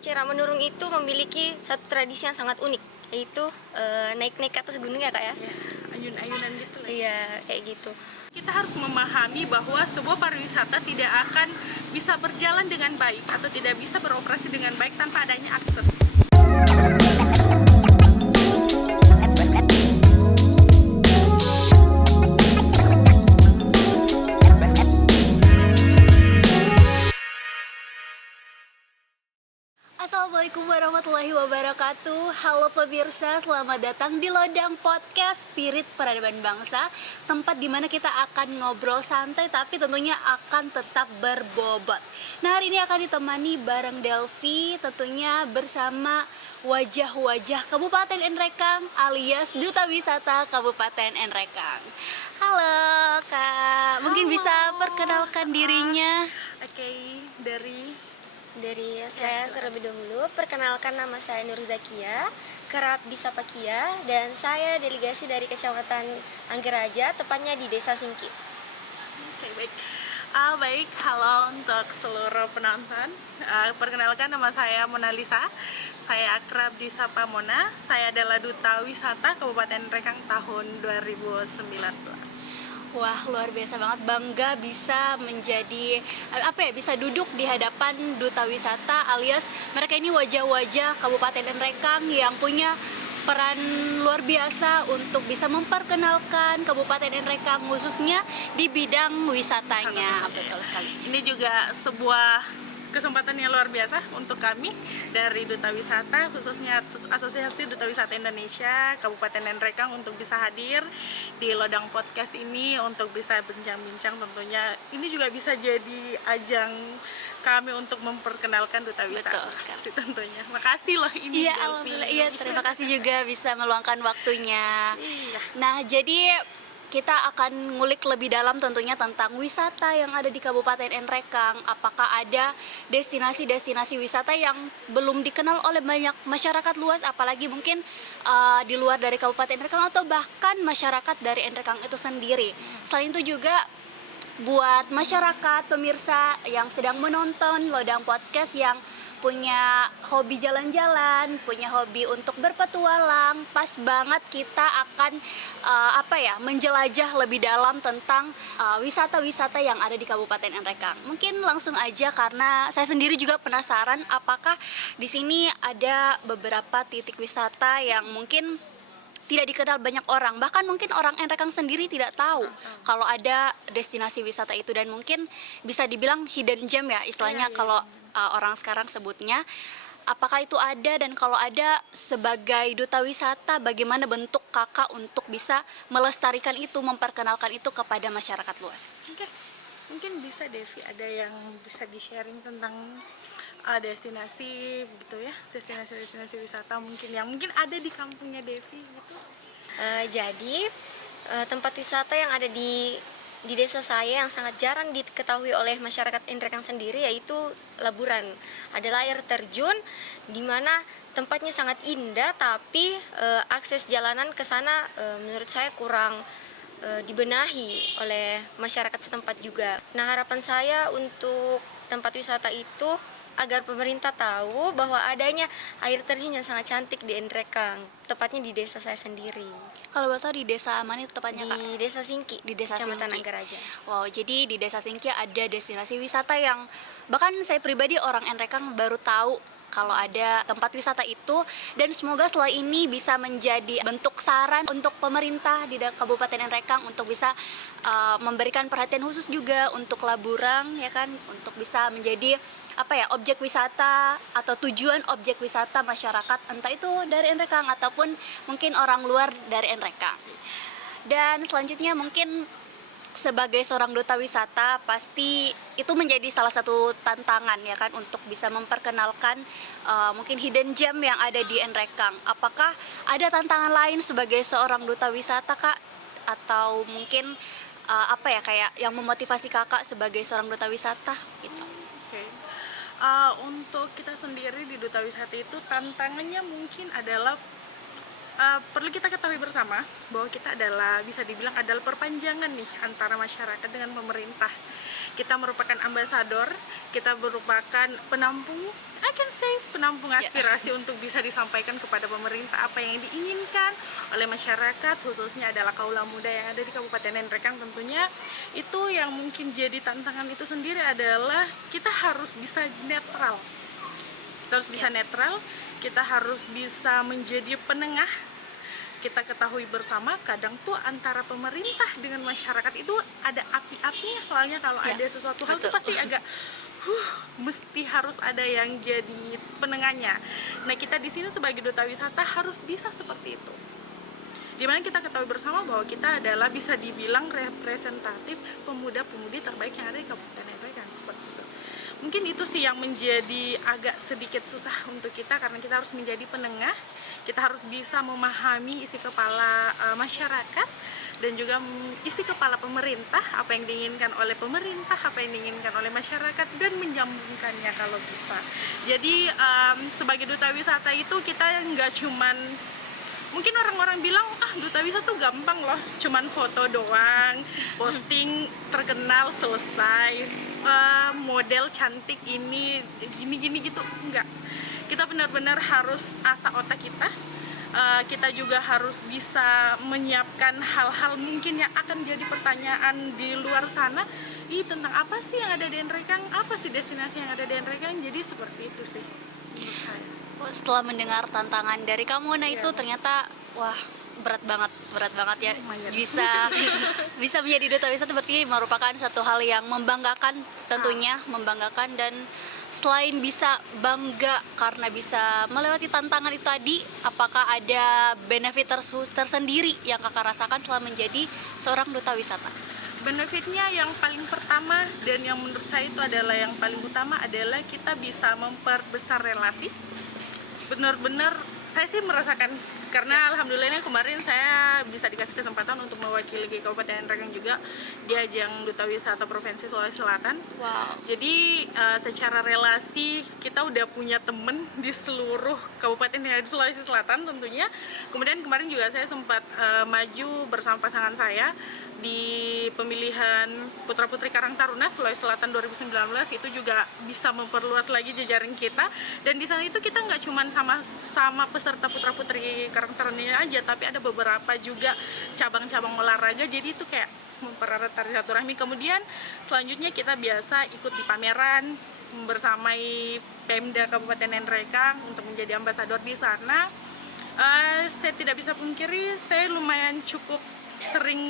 Acara menurung itu memiliki satu tradisi yang sangat unik, yaitu naik-naik ke atas gunung ya kak ya? Ya, ayun-ayunan gitu lah. Iya, kayak gitu. Kita harus memahami bahwa sebuah pariwisata tidak akan bisa berjalan dengan baik atau tidak bisa beroperasi dengan baik tanpa adanya akses. Assalamualaikum warahmatullahi wabarakatuh. Halo pemirsa, selamat datang di Lodang Podcast Spirit Peradaban Bangsa, tempat dimana kita akan ngobrol santai tapi tentunya akan tetap berbobot. Nah, hari ini akan ditemani bareng Delvi, tentunya bersama wajah-wajah Kabupaten Enrekang alias Duta Wisata Kabupaten Enrekang. Halo Kak, mungkin bisa perkenalkan dirinya. Oke, Dari saya terlebih dahulu, perkenalkan nama saya Nur Zakia, kerap disapa Kia, dan saya delegasi dari Kecamatan Anggeraja, tepatnya di Desa Singki. baik. Baik, halo untuk seluruh penonton. Perkenalkan nama saya Mona Lisa. Saya akrab disapa Mona. Saya adalah Duta Wisata Kabupaten Rekang tahun 2019. Wah, luar biasa banget, bangga bisa menjadi bisa duduk di hadapan Duta Wisata alias mereka ini wajah-wajah Kabupaten Enrekang yang punya peran luar biasa untuk bisa memperkenalkan Kabupaten Enrekang khususnya di bidang wisatanya. Betul sekali. Ini juga sebuah kesempatan yang luar biasa untuk kami dari Duta Wisata, khususnya Asosiasi Duta Wisata Indonesia Kabupaten Enrekang untuk bisa hadir di Lodang Podcast ini untuk bisa bincang-bincang. Tentunya ini juga bisa jadi ajang kami untuk memperkenalkan Duta Wisata. Betul sekali. Tentunya. Makasih loh ini. Iya, Delvi. alhamdulillah. Iya, terima kasih juga bisa meluangkan waktunya. Iya. Nah, jadi kita akan ngulik lebih dalam tentunya tentang wisata yang ada di Kabupaten Enrekang. Apakah ada destinasi-destinasi wisata yang belum dikenal oleh banyak masyarakat luas, apalagi mungkin di luar dari Kabupaten Enrekang atau bahkan masyarakat dari Enrekang itu sendiri. Selain itu juga buat masyarakat pemirsa yang sedang menonton Lodang Podcast yang punya hobi jalan-jalan, punya hobi untuk berpetualang, pas banget kita akan menjelajah lebih dalam tentang wisata-wisata yang ada di Kabupaten Enrekang. Mungkin langsung aja karena saya sendiri juga penasaran apakah di sini ada beberapa titik wisata yang mungkin tidak dikenal banyak orang, bahkan mungkin orang Enrekang sendiri tidak tahu kalau ada destinasi wisata itu, dan mungkin bisa dibilang hidden gem ya istilahnya kalau orang sekarang sebutnya. Apakah itu ada, dan kalau ada, sebagai duta wisata bagaimana bentuk kakak untuk bisa melestarikan itu, memperkenalkan itu kepada masyarakat luas? Oke. Mungkin bisa Devi ada yang bisa di-sharing tentang destinasi gitu ya, destinasi wisata mungkin yang mungkin ada di kampungnya Devi gitu. Jadi tempat wisata yang ada di desa saya yang sangat jarang diketahui oleh masyarakat Enrekang sendiri yaitu Laburan. Adalah air terjun di mana tempatnya sangat indah, tapi akses jalanan ke sana menurut saya kurang dibenahi oleh masyarakat setempat juga. Nah, harapan saya untuk tempat wisata itu agar pemerintah tahu bahwa adanya air terjun yang sangat cantik di Enrekang, tepatnya di desa saya sendiri. Kalau boleh tahu di desa mana itu tepatnya, Kak? Di Desa Singki, Di Desa Kecamatan Singki. Anggeraja. Wow, jadi di Desa Singki ada destinasi wisata yang bahkan saya pribadi orang Enrekang baru tahu kalau ada tempat wisata itu, dan semoga setelah ini bisa menjadi bentuk saran untuk pemerintah di Kabupaten Enrekang untuk bisa memberikan perhatian khusus juga untuk Laburang ya kan, untuk bisa menjadi objek wisata atau tujuan objek wisata masyarakat, entah itu dari Enrekang ataupun mungkin orang luar dari Enrekang. Dan selanjutnya mungkin sebagai seorang duta wisata pasti itu menjadi salah satu tantangan ya kan untuk bisa memperkenalkan mungkin hidden gem yang ada di Enrekang. Apakah ada tantangan lain sebagai seorang duta wisata, Kak? Atau mungkin kayak yang memotivasi Kakak sebagai seorang duta wisata gitu? Oke. Untuk kita sendiri di Duta Wisata itu tantangannya mungkin adalah perlu kita ketahui bersama bahwa kita adalah, bisa dibilang adalah perpanjangan nih antara masyarakat dengan pemerintah. Kita merupakan ambasador, kita merupakan penampung, I can say penampung aspirasi untuk bisa disampaikan kepada pemerintah apa yang diinginkan oleh masyarakat, khususnya adalah kaula muda yang ada di Kabupaten Nrekang. Tentunya itu yang mungkin jadi tantangan itu sendiri adalah kita harus bisa netral. Kita harus bisa netral, kita harus bisa menjadi penengah. Kita ketahui bersama kadang tuh antara pemerintah dengan masyarakat itu ada api-apinya, soalnya kalau ada sesuatu hal tuh pasti agak mesti harus ada yang jadi penengahnya. Nah, kita di sini sebagai duta wisata harus bisa seperti itu. Dimana kita ketahui bersama bahwa kita adalah bisa dibilang representatif pemuda-pemudi terbaik yang ada di Kabupaten Nrekang, seperti itu. Mungkin itu sih yang menjadi agak sedikit susah untuk kita, karena kita harus menjadi penengah, kita harus bisa memahami isi kepala masyarakat dan juga isi kepala pemerintah, apa yang diinginkan oleh pemerintah, apa yang diinginkan oleh masyarakat, dan menyambungkannya kalau bisa. Jadi sebagai duta wisata itu kita nggak cuman, mungkin orang-orang bilang, duta wisata tuh gampang loh, cuman foto doang, posting, terkenal, selesai, model cantik ini, gini-gini gitu, enggak. Kita benar-benar harus asah otak kita, kita juga harus bisa menyiapkan hal-hal mungkin yang akan jadi pertanyaan di luar sana, tentang apa sih yang ada di Nrekang, apa sih destinasi yang ada di Nrekang. Jadi seperti itu sih menurut saya. Setelah mendengar tantangan dari kamu, nah itu ternyata wah berat banget ya. Bisa menjadi duta wisata berarti merupakan satu hal yang membanggakan, tentunya membanggakan. Dan selain bisa bangga karena bisa melewati tantangan itu tadi, apakah ada benefit tersendiri yang kakak rasakan selama menjadi seorang duta wisata? Benefitnya yang paling pertama dan yang menurut saya itu adalah yang paling utama adalah kita bisa memperbesar relasi. Benar-benar saya sih merasakan, karena alhamdulillahnya kemarin saya bisa dikasih kesempatan untuk mewakili Kabupaten Nrekang juga di ajang Duta Wisata Provinsi Sulawesi Selatan. Wow. Jadi secara relasi kita udah punya temen di seluruh kabupaten yang ada di Sulawesi Selatan tentunya. Kemudian kemarin juga saya sempat maju bersama pasangan saya di pemilihan Putra Putri Karang Taruna Sulawesi Selatan 2019. Itu juga bisa memperluas lagi jejaring kita, dan di sana itu kita nggak cuma sama peserta Putra Putri Karang Taruna aja, tapi ada beberapa juga cabang-cabang olahraga. Jadi itu kayak mempererat tali silaturahmi. Kemudian selanjutnya kita biasa ikut di pameran bersamai Pemda Kabupaten Nrekang untuk menjadi ambasador di sana. Saya tidak bisa pungkiri, saya lumayan cukup sering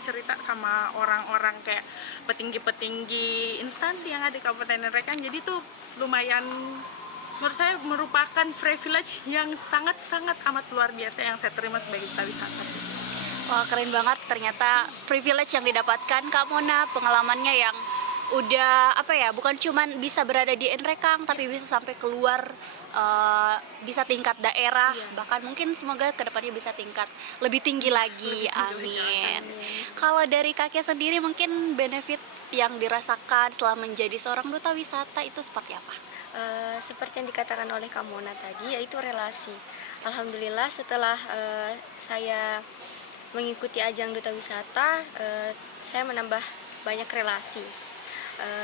cerita sama orang-orang kayak petinggi-petinggi instansi yang ada di Kabupaten Nrekang. Jadi itu lumayan, menurut saya merupakan privilege yang sangat-sangat amat luar biasa yang saya terima sebagai duta wisata. Wah, keren banget ternyata privilege yang didapatkan Kak Mona, pengalamannya yang udah bukan cuman bisa berada di Nrekang tapi bisa sampai keluar, bisa tingkat daerah, bahkan mungkin semoga kedepannya bisa tingkat lebih tinggi lagi. Amin. Kalau dari kakek sendiri mungkin benefit yang dirasakan setelah menjadi seorang duta wisata itu seperti apa? Seperti yang dikatakan oleh Kak Mona tadi, yaitu relasi. Alhamdulillah setelah saya mengikuti ajang duta wisata, saya menambah banyak relasi.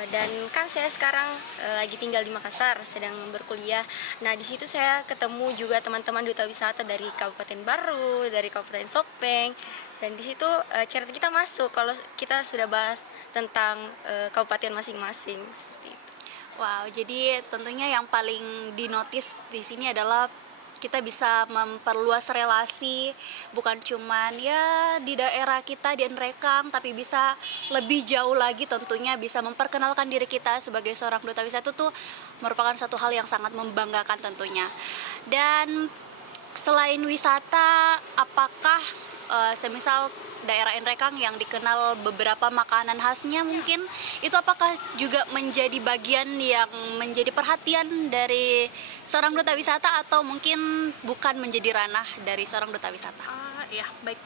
Dan kan saya sekarang lagi tinggal di Makassar, sedang berkuliah. Nah, di situ saya ketemu juga teman-teman duta wisata dari Kabupaten Baru, dari Kabupaten Sopeng. Dan di situ cerita kita masuk kalau kita sudah bahas tentang kabupaten masing-masing, seperti itu. Wow, jadi tentunya yang paling dinotis di sini adalah kita bisa memperluas relasi, bukan cuman ya di daerah kita di Nrekang, tapi bisa lebih jauh lagi, tentunya bisa memperkenalkan diri kita sebagai seorang duta wisata. Itu merupakan satu hal yang sangat membanggakan tentunya. Dan selain wisata, apakah semisal daerah Nrekang yang dikenal beberapa makanan khasnya mungkin, itu apakah juga menjadi bagian yang menjadi perhatian dari seorang duta wisata, atau mungkin bukan menjadi ranah dari seorang duta wisata? Ya, baik.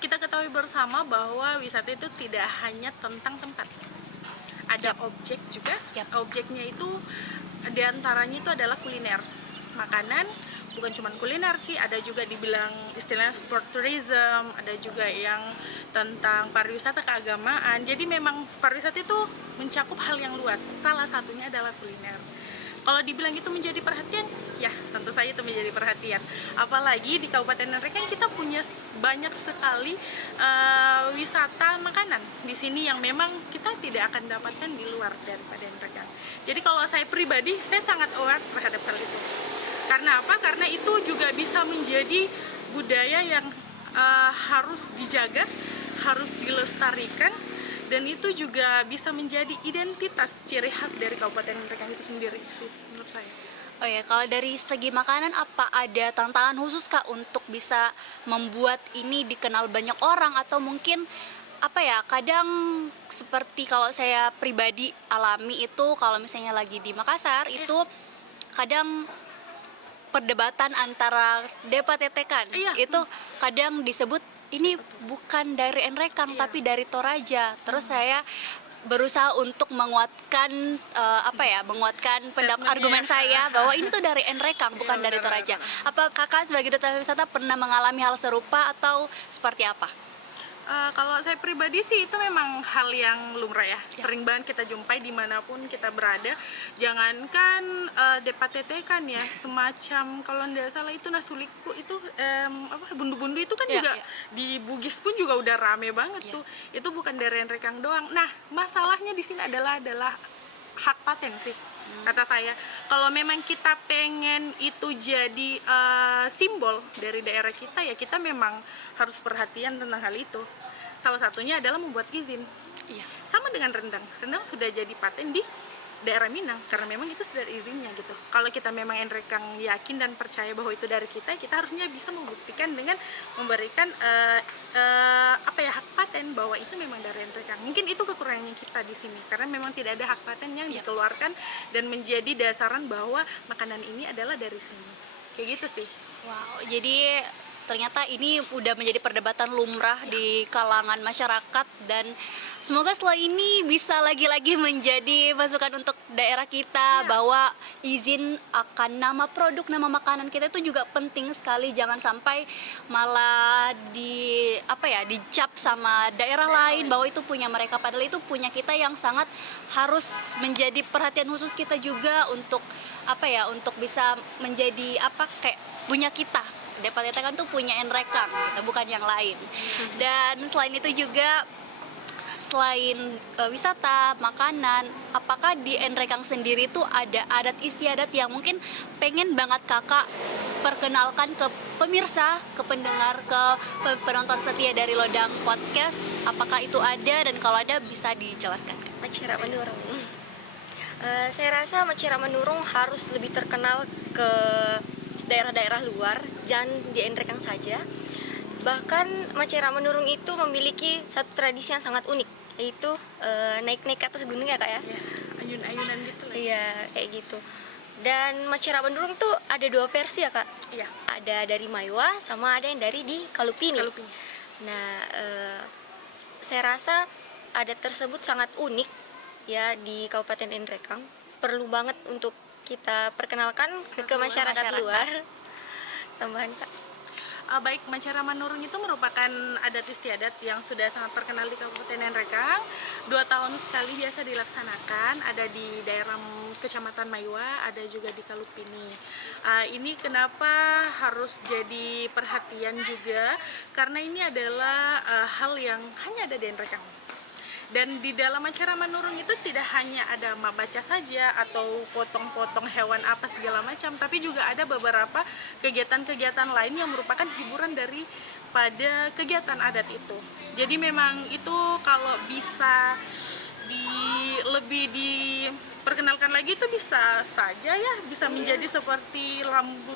Kita ketahui bersama bahwa wisata itu tidak hanya tentang tempat. Ada objek juga. Objeknya itu diantaranya itu adalah kuliner, makanan, bukan cuma kuliner sih, ada juga dibilang istilahnya sport tourism, ada juga yang tentang pariwisata keagamaan. Jadi memang pariwisata itu mencakup hal yang luas, salah satunya adalah kuliner. Kalau dibilang itu menjadi perhatian, ya tentu saja itu menjadi perhatian. Apalagi di Kabupaten Nrekang kita punya banyak sekali wisata makanan di sini yang memang kita tidak akan dapatkan di luar daripada Nrekang. Jadi kalau saya pribadi, saya sangat aware terhadap hal itu. Karena apa? Karena itu juga bisa menjadi budaya yang harus dijaga, harus dilestarikan, dan itu juga bisa menjadi identitas ciri khas dari Kabupaten Nrekang itu sendiri sih menurut saya. Oh ya, kalau dari segi makanan apa ada tantangan khusus Kak untuk bisa membuat ini dikenal banyak orang, atau mungkin apa ya, kadang seperti kalau saya pribadi alami itu kalau misalnya lagi di Makassar itu kadang perdebatan antara depa-tetekan itu kadang disebut ini bukan dari Nrekang tapi dari Toraja. Terus saya berusaha untuk menguatkan menguatkan argumen saya bahwa ini tuh dari Nrekang bukan dari Toraja. Apa Kakak sebagai duta wisata pernah mengalami hal serupa atau seperti apa? Kalau saya pribadi sih itu memang hal yang lumrah ya, sering banget kita jumpai dimanapun kita berada. Jangankan DPTT kan ya, semacam kalau tidak salah itu nasuliku itu bundu-bundu itu kan juga di Bugis pun juga udah rame banget tuh. Itu bukan dari Nrekang doang. Nah masalahnya di sini adalah hak paten sih. Kata saya, kalau memang kita pengen itu jadi simbol dari daerah kita, ya kita memang harus perhatian tentang hal itu. Salah satunya adalah membuat izin. Sama dengan rendang sudah jadi paten di daerah Minang karena memang itu sudah ada izinnya gitu. Kalau kita memang Nrekang yakin dan percaya bahwa itu dari kita harusnya bisa membuktikan dengan memberikan hak paten bahwa itu memang dari Nrekang. Mungkin itu kekurangannya kita di sini karena memang tidak ada hak paten yang dikeluarkan dan menjadi dasaran bahwa makanan ini adalah dari sini. Kayak gitu sih. Wow, jadi ternyata ini udah menjadi perdebatan lumrah di kalangan masyarakat, dan semoga setelah ini bisa lagi-lagi menjadi masukan untuk daerah kita bahwa izin akan nama produk, nama makanan kita itu juga penting sekali. Jangan sampai malah dicap sama daerah lain bahwa itu punya mereka, padahal itu punya kita yang sangat harus menjadi perhatian khusus kita juga untuk untuk bisa menjadi kayak punya kita. DPTT kan tuh punya Nrekang, kita bukan yang lain. Dan selain itu juga, selain wisata, makanan, apakah di Nrekang sendiri tuh ada adat istiadat yang mungkin pengen banget Kakak perkenalkan ke pemirsa, ke pendengar, ke penonton setia dari Lodang Podcast? Apakah itu ada, dan kalau ada bisa dijelaskan? Macera Menurung. Saya rasa Macera Menurung harus lebih terkenal ke daerah-daerah luar, jangan di Nrekang saja. Bahkan Macera Menurung itu memiliki satu tradisi yang sangat unik, yaitu naik-naik ke atas gunung ya Kak ya? Ayun-ayunan gitu lah. Iya, kayak gitu. Dan Macera Menurung tuh ada dua versi ya Kak? Iya. Ada dari Maiwa sama ada yang dari di Kalupini. Nah, saya rasa adat tersebut sangat unik ya di Kabupaten Nrekang. Perlu banget untuk kita perkenalkan ke masyarakat luar. Tambahan Kak. Baik, Macera Menurung itu merupakan adat istiadat yang sudah sangat terkenal di Kabupaten Nrekang. 2 tahun sekali biasa dilaksanakan, ada di daerah Kecamatan Maiwa, ada juga di Kalupini. Ini kenapa harus jadi perhatian juga, karena ini adalah hal yang hanya ada di Nrekang. Dan di dalam Macera Menurung itu tidak hanya ada mabaca saja atau potong-potong hewan apa segala macam, tapi juga ada beberapa kegiatan-kegiatan lain yang merupakan hiburan daripada kegiatan adat itu. Jadi memang itu kalau bisa lebih diperkenalkan lagi itu bisa saja ya, bisa menjadi seperti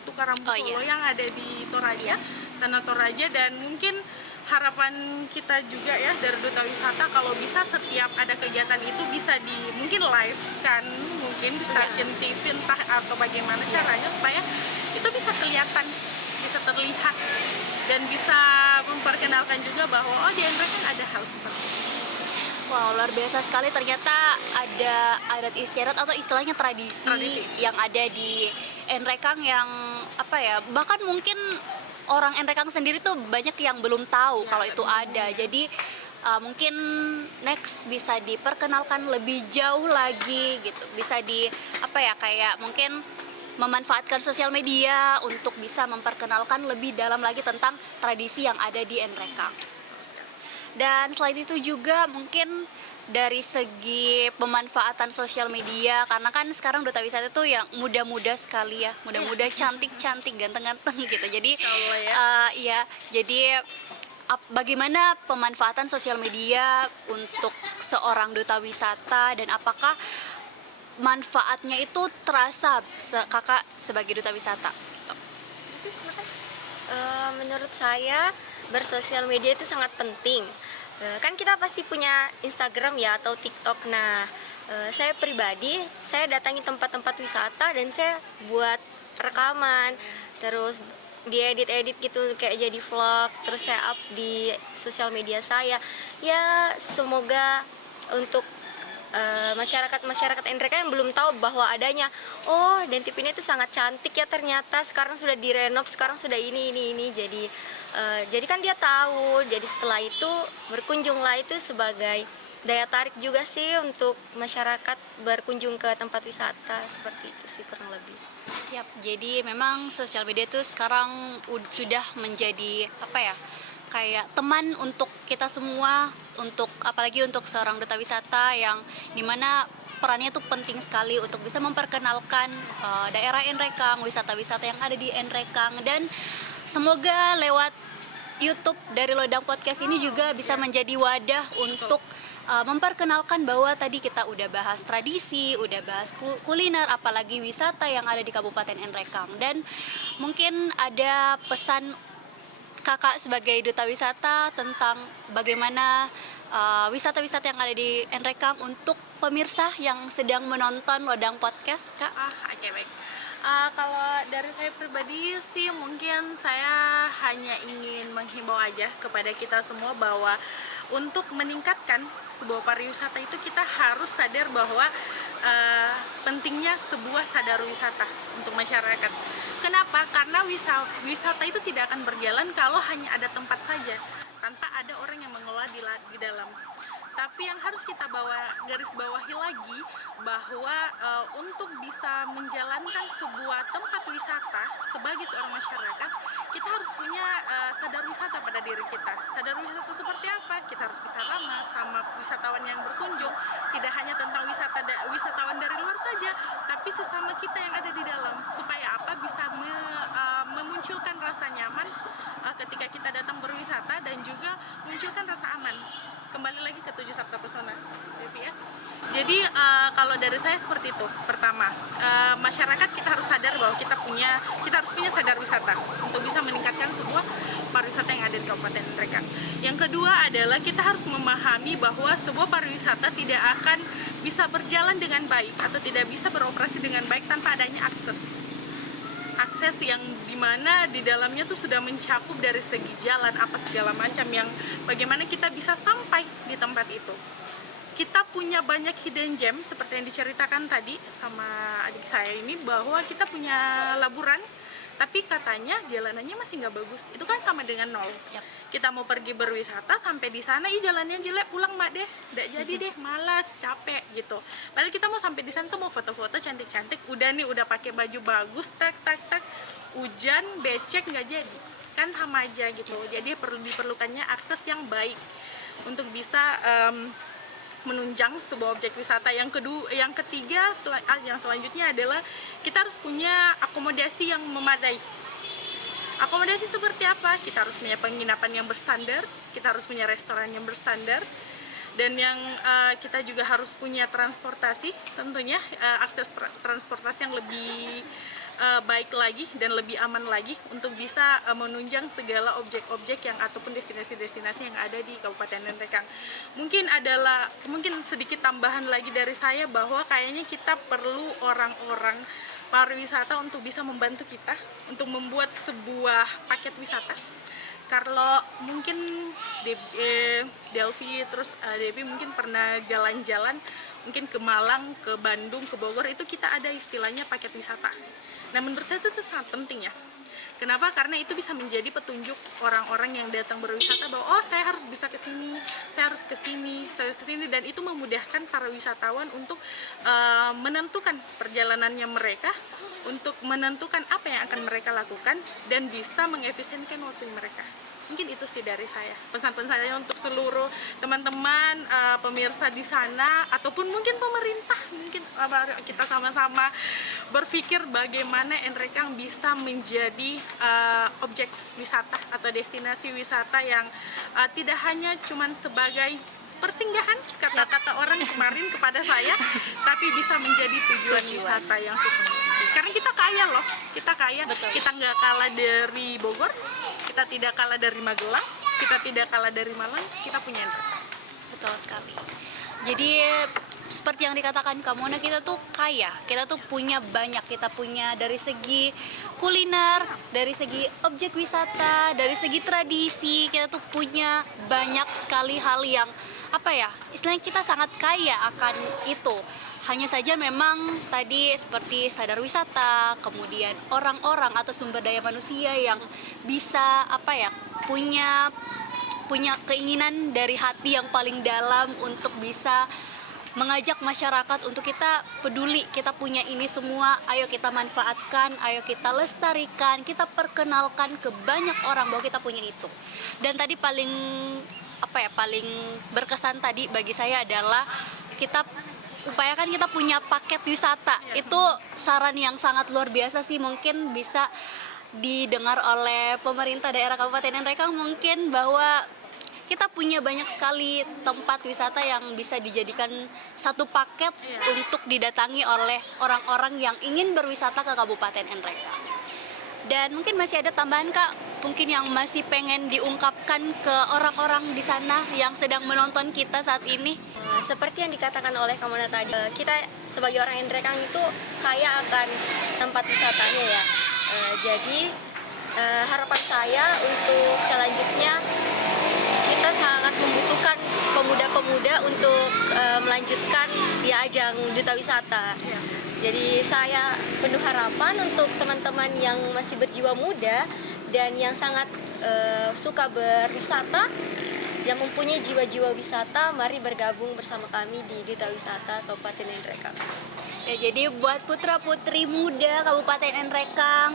tukar rambu Solo yang ada di Toraja, Tanah Toraja. Dan mungkin harapan kita juga ya dari Duta Wisata, kalau bisa setiap ada kegiatan itu bisa mungkin live kan, mungkin di stasiun TV entah atau bagaimana caranya supaya itu bisa kelihatan, bisa terlihat, dan bisa memperkenalkan juga bahwa di Nrekang ada hal seperti itu. Wow, luar biasa sekali, ternyata ada adat istiadat atau istilahnya tradisi yang ada di Enrekang yang apa ya, bahkan mungkin orang Enrekang sendiri tuh banyak yang belum tahu kalau itu ada. Jadi mungkin next bisa diperkenalkan lebih jauh lagi gitu, bisa di apa ya, kayak mungkin memanfaatkan sosial media untuk bisa memperkenalkan lebih dalam lagi tentang tradisi yang ada di Enrekang. Dan selain itu juga mungkin dari segi pemanfaatan sosial media, karena kan sekarang duta wisata itu yang muda-muda sekali ya, muda-muda, cantik-cantik, ganteng-ganteng gitu. Jadi Insyaallah ya. ya, jadi bagaimana pemanfaatan sosial media untuk seorang duta wisata, dan apakah manfaatnya itu terasa kakak sebagai duta wisata? Menurut saya bersosial media itu sangat penting. Kan kita pasti punya Instagram ya atau TikTok. Nah, saya pribadi saya datangi tempat-tempat wisata dan saya buat rekaman, terus diedit-edit gitu kayak jadi vlog, terus saya up di sosial media saya. Ya semoga untuk masyarakat Enreka yang belum tahu bahwa adanya, oh Dentip ini itu sangat cantik ya, ternyata sekarang sudah direnov, sekarang sudah ini jadi kan dia tahu. Jadi setelah itu berkunjunglah, itu sebagai daya tarik juga sih untuk masyarakat berkunjung ke tempat wisata, seperti itu sih kurang lebih. Yap, jadi memang sosial media itu sekarang sudah menjadi apa ya, kayak teman untuk kita semua, untuk apalagi untuk seorang duta wisata yang dimana perannya tuh penting sekali untuk bisa memperkenalkan daerah Enrekang, wisata-wisata yang ada di Enrekang. Dan semoga lewat YouTube dari Lodang Podcast ini juga bisa menjadi wadah untuk memperkenalkan bahwa tadi kita udah bahas tradisi, udah bahas kuliner, apalagi wisata yang ada di Kabupaten Enrekang. Dan mungkin ada pesan kakak sebagai duta wisata tentang bagaimana wisata-wisata yang ada di Enrekang untuk pemirsa yang sedang menonton Lodang Podcast, Kak. Oke, baik. Kalau dari saya pribadi sih mungkin saya hanya ingin menghimbau aja kepada kita semua bahwa untuk meningkatkan sebuah pariwisata itu kita harus sadar bahwa pentingnya sebuah sadar wisata untuk masyarakat. Kenapa? Karena wisata itu tidak akan berjalan kalau hanya ada tempat saja tanpa ada orang yang mengelola di dalam. Tapi yang harus kita garis bawahi lagi bahwa untuk bisa menjalankan sebuah tempat wisata sebagai seorang masyarakat, kita harus punya sadar wisata pada diri kita. Sadar wisata seperti apa? Kita harus bisa ramah sama wisatawan yang berkunjung, tidak hanya tentang wisatawan dari luar saja, tapi sesama kita yang ada di dalam. Supaya apa? Bisa memunculkan rasa nyaman ketika kita datang berwisata, dan juga munculkan rasa aman. Kembali lagi ke 7 Sabta Pesona, ya. Jadi kalau dari saya seperti itu. Pertama, masyarakat kita harus sadar bahwa kita harus punya sadar wisata untuk bisa meningkatkan sebuah pariwisata yang ada di Kabupaten Enrekang. Yang kedua adalah kita harus memahami bahwa sebuah pariwisata tidak akan bisa berjalan dengan baik atau tidak bisa beroperasi dengan baik tanpa adanya akses yang dimana di dalamnya tuh sudah mencakup dari segi jalan apa segala macam, yang bagaimana kita bisa sampai di tempat itu. Kita punya banyak hidden gem seperti yang diceritakan tadi sama adik saya ini, bahwa kita punya laburan tapi katanya jalanannya masih nggak bagus. Itu kan sama dengan nol. Yap. Kita mau pergi berwisata sampai di sana, jalannya jelek, pulang mak deh, nggak jadi deh, malas, capek gitu. Padahal kita mau sampai di sana tuh mau foto-foto cantik-cantik, udah pakai baju bagus, tak, hujan, becek, nggak jadi, kan sama aja gitu. Jadi diperlukannya akses yang baik untuk bisa menunjang sebuah objek wisata. Yang ketiga, yang selanjutnya adalah kita harus punya akomodasi yang memadai. Akomodasi seperti apa? Kita harus punya penginapan yang berstandar, kita harus punya restoran yang berstandar, dan yang kita juga harus punya transportasi, tentunya akses transportasi yang lebih baik lagi dan lebih aman lagi untuk bisa menunjang segala objek-objek yang ataupun destinasi-destinasi yang ada di Kabupaten Enrekang. Mungkin sedikit tambahan lagi dari saya, bahwa kayaknya kita perlu orang-orang pariwisata untuk bisa membantu kita untuk membuat sebuah paket wisata. Kalau mungkin Delvi terus Debbie mungkin pernah jalan-jalan mungkin ke Malang, ke Bandung, ke Bogor, itu kita ada istilahnya paket wisata. Nah, menurut saya itu sangat penting ya. Kenapa? Karena itu bisa menjadi petunjuk orang-orang yang datang berwisata bahwa oh, saya harus bisa ke sini, saya harus ke sini, saya harus ke sini, dan itu memudahkan para wisatawan untuk menentukan perjalanannya mereka, untuk menentukan apa yang akan mereka lakukan dan bisa mengefisienkan waktu mereka. Mungkin itu sih dari saya, pesan-pesan saya untuk seluruh teman-teman pemirsa di sana, ataupun mungkin pemerintah, mungkin kita sama-sama berpikir bagaimana NREKANG bisa menjadi objek wisata atau destinasi wisata yang tidak hanya cuman sebagai persinggahan, kata-kata orang kemarin kepada saya, tapi bisa menjadi tujuan wisata yang sesungguhnya. Karena kita kaya loh, kita kaya. Betul. Kita nggak kalah dari Bogor, kita tidak kalah dari Magelang, kita tidak kalah dari Malang, kita punya NREKANG. Betul sekali. Jadi seperti yang dikatakan Kak Mona, kita tuh kaya, kita tuh punya banyak, kita punya dari segi kuliner, dari segi objek wisata, dari segi tradisi, kita tuh punya banyak sekali hal yang istilahnya kita sangat kaya akan itu. Hanya saja memang tadi seperti sadar wisata, kemudian orang-orang atau sumber daya manusia yang bisa punya keinginan dari hati yang paling dalam untuk bisa mengajak masyarakat untuk kita peduli, kita punya ini semua, ayo kita manfaatkan, ayo kita lestarikan, kita perkenalkan ke banyak orang bahwa kita punya itu. Dan tadi paling berkesan tadi bagi saya adalah kita upayakan kita punya paket wisata. Itu saran yang sangat luar biasa sih, mungkin bisa didengar oleh pemerintah daerah Kabupaten NREKANG mungkin bahwa kita punya banyak sekali tempat wisata yang bisa dijadikan satu paket untuk didatangi oleh orang-orang yang ingin berwisata ke Kabupaten NREKANG. Dan mungkin masih ada tambahan Kak, mungkin yang masih pengen diungkapkan ke orang-orang di sana yang sedang menonton kita saat ini. Seperti yang dikatakan oleh Kak Mona tadi, kita sebagai orang NREKANG itu kaya akan tempat wisatanya ya. Jadi harapan saya untuk selanjutnya kita sangat membutuhkan pemuda-pemuda untuk melanjutkan di ajang Duta Wisata. Jadi saya penuh harapan untuk teman-teman yang masih berjiwa muda dan yang sangat suka berwisata, yang mempunyai jiwa-jiwa wisata, mari bergabung bersama kami di Duta Wisata Kabupaten NREKANG. Ya, jadi buat putra-putri muda Kabupaten NREKANG,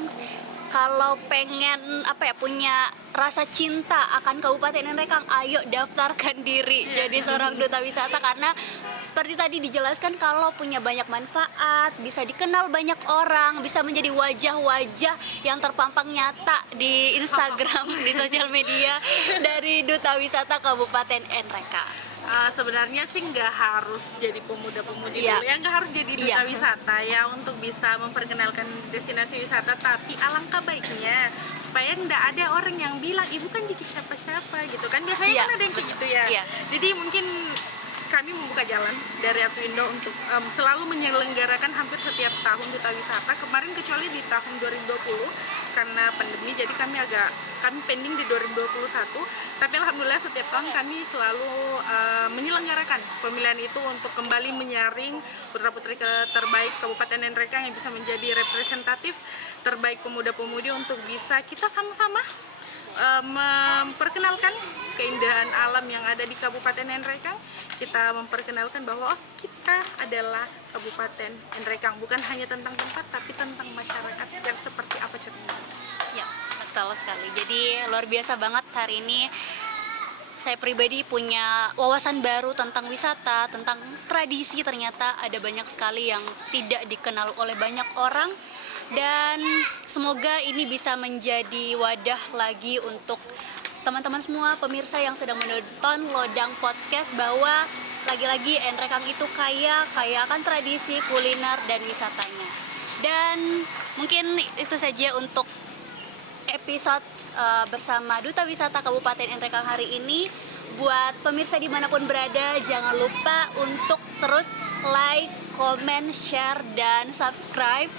kalau pengen punya rasa cinta akan Kabupaten NREKANG, ayo daftarkan diri jadi seorang duta wisata, karena seperti tadi dijelaskan kalau punya banyak manfaat, bisa dikenal banyak orang, bisa menjadi wajah-wajah yang terpampang nyata di Instagram, di sosial media dari Duta Wisata Kabupaten NREKANG. Sebenarnya sih nggak harus jadi pemuda-pemudi dulu ya, nggak harus jadi duta wisata ya untuk bisa memperkenalkan destinasi wisata, tapi alangkah baiknya supaya nggak ada orang yang bilang ibu kan jadi siapa-siapa gitu kan, biasanya kan ada yang kayak gitu ya. Jadi mungkin kami membuka jalan dari Atuindo untuk selalu menyelenggarakan hampir setiap tahun duta wisata. Kemarin kecuali di tahun 2020 karena pandemi, jadi kami pending di 2021. Tapi alhamdulillah setiap tahun kami selalu menyelenggarakan pemilihan itu untuk kembali menyaring putra-putri terbaik Kabupaten NREKANG yang bisa menjadi representatif terbaik pemuda-pemudi untuk bisa kita sama-sama memperkenalkan keindahan alam yang ada di Kabupaten NREKANG. Kita memperkenalkan bahwa kita adalah Kabupaten NREKANG, bukan hanya tentang tempat tapi tentang masyarakat dan seperti apa cerita. Ya, betul sekali. Jadi luar biasa banget hari ini. Saya pribadi punya wawasan baru tentang wisata, tentang tradisi. Ternyata ada banyak sekali yang tidak dikenal oleh banyak orang. Dan semoga ini bisa menjadi wadah lagi untuk teman-teman semua pemirsa yang sedang menonton Lodang Podcast, bahwa lagi-lagi NREKANG itu kaya akan tradisi, kuliner, dan wisatanya. Dan mungkin itu saja untuk episode bersama Duta Wisata Kabupaten NREKANG hari ini. Buat pemirsa dimanapun berada, jangan lupa untuk terus like, comment, share, dan subscribe.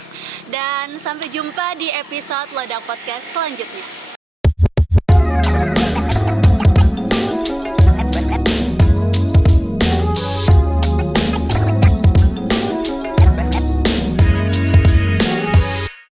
Dan sampai jumpa di episode Lodang Podcast selanjutnya.